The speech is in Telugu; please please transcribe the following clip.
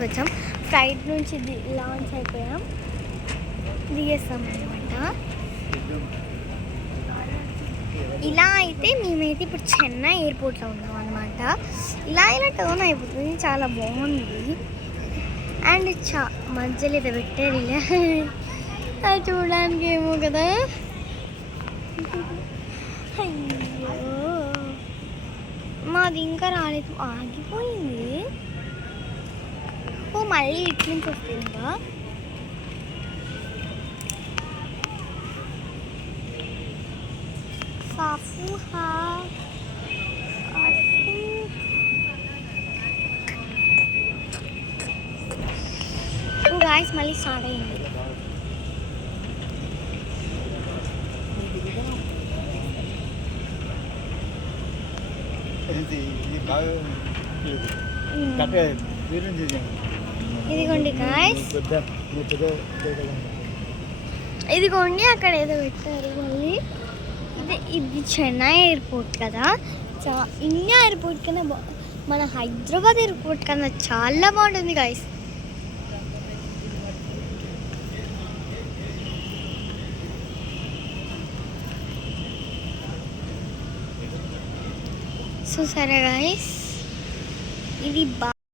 కొంచెం ఫ్లైట్ నుంచి లాంచ్ అయిపోయాం, దిగేస్తాం అనమాట. ఇలా అయితే మేమైతే ఇప్పుడు చెన్నై ఎయిర్పోర్ట్లో ఉన్నాం అనమాట. ఇలా టర్న్ అయిపోతుంది, చాలా బాగుంది. అండ్ మధ్యలో ఏదో పెట్టారు ఇలా, అది చూడడానికి ఏమో కదా. అయ్యో మాది ఇంకా రాలేదు, ఆగిపోయింది. ఓ మళ్ళీ ఇటు నుంచి వస్తుందా? సాఫుహా గాయస్ మళ్ళీ స్టార్ట్ అయింది. ఇదిగోండి గాయస్, ఇదిగోండి అక్కడ ఏదో పెట్టారు మళ్ళీ. ఇది చెన్నై ఎయిర్పోర్ట్ కదా, ఇండియా ఎయిర్పోర్ట్ కన్నా మన హైదరాబాద్ ఎయిర్పోర్ట్ కన్నా చాలా బాగుంటుంది గాయస్. సో సరే గాయస్, ఇది